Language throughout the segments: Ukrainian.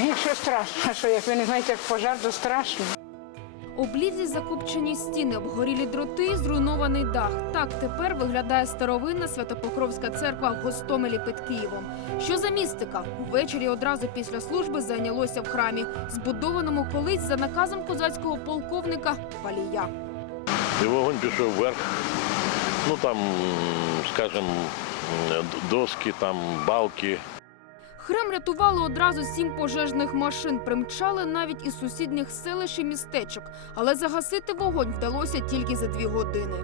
І що страшно, що як ви не знаєте, як пожар, то страшно. Облізі закопчені стіни, обгорілі дроти, зруйнований дах. Так тепер виглядає старовинна Святопокровська церква в Гостомелі під Києвом. Що за містика? Ввечері одразу після служби зайнялося в храмі, збудованому колись за наказом козацького полковника Палія. І вогонь пішов вверх. Ну там, скажімо, доски, там балки. Храм рятувало одразу сім пожежних машин. Примчали навіть із сусідніх селищ і містечок, але загасити вогонь вдалося тільки за дві години.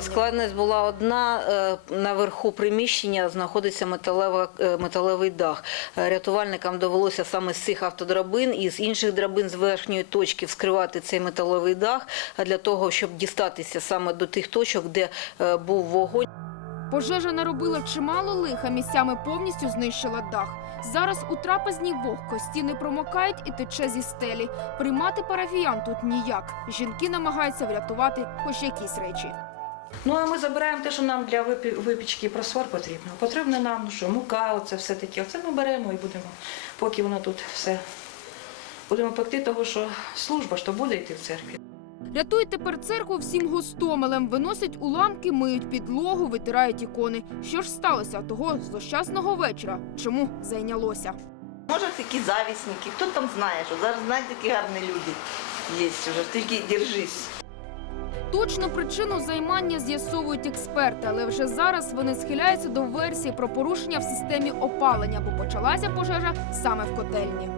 Складність була одна. е, Наверху приміщення знаходиться металева, е, металевий дах. Е, Рятувальникам довелося саме з цих автодрабин і з інших драбин з верхньої точки вскривати цей металевий дах для того, щоб дістатися саме до тих точок, де був вогонь. Пожежа наробила чимало лиха, місцями повністю знищила дах. Зараз у трапезній вогко стіни промокають і тече зі стелі. Приймати парафіян тут ніяк. Жінки намагаються врятувати хоч якісь речі. Ну а ми забираємо те, що нам для випі- випічки просвар потрібно. Потрібно нам ну що, мука, оце все таке. Оце ми беремо і будемо, поки воно тут все. Будемо пекти того, що служба то буде йти в церкві. Рятують тепер церкву всім гостомелем, виносять уламки, миють підлогу, витирають ікони. Що ж сталося того злощасного вечора? Чому зайнялося? Може, такі завісники, хто там знає, що зараз знають такі гарні люди є вже, тільки держись. Точну причину займання з'ясовують експерти, але вже зараз вони схиляються до версії про порушення в системі опалення, бо почалася пожежа саме в котельні.